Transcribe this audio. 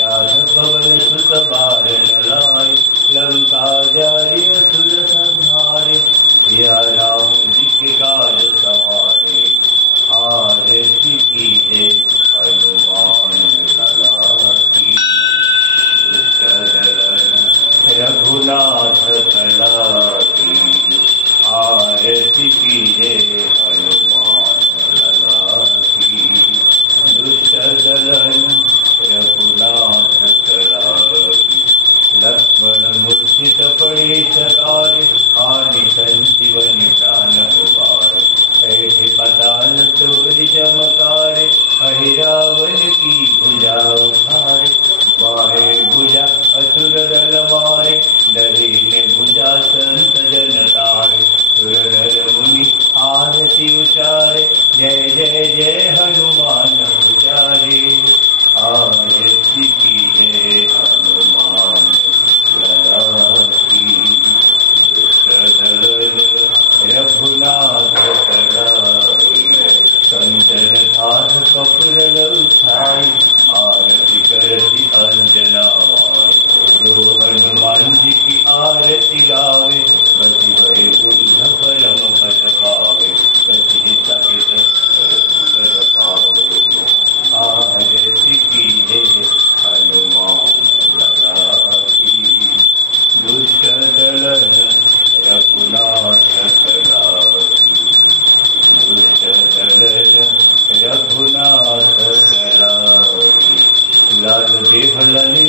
व्यास पवन सुत बार न लाए, लंका जारी असुर संहारे, सिया राम जी के काज सवारे। आरती कीजे हनुमान लला की, दुष्ट दलन रघुनाथ कला की। आरती कीजे हनुमान लला की, दुष्ट दलन रघुनाथ कला की। लक्ष्मण मूर्छित पड़े सकारे, आनि संजीवनि प्राण उबारे। ऐठे पाताल तोरि चमकारे, अहि रावण की भुजा उखारे। बाहे भुजा असुर दल मारे, दहिने भुजा संत जन तारे। सुर नर मुनि आरती उचारे, जय जय जय हनुमान उचारे। आरती कीजे हनुमान लला की, दुष्ट दलन रघुनाथ कलाई। कंचन थार कपूर छाई, आरती करती अंजना माई। जो हनुमान जी की आरती गावे, बसी वैकुंठ परम पद पावे। बसी सहित पद पावे। आरती कीजे हनुमान लला की, दुष्ट दलन रघुनाथ कलाई। दुष्ट दलन रघुनाथ कलाई। लाल देह ललित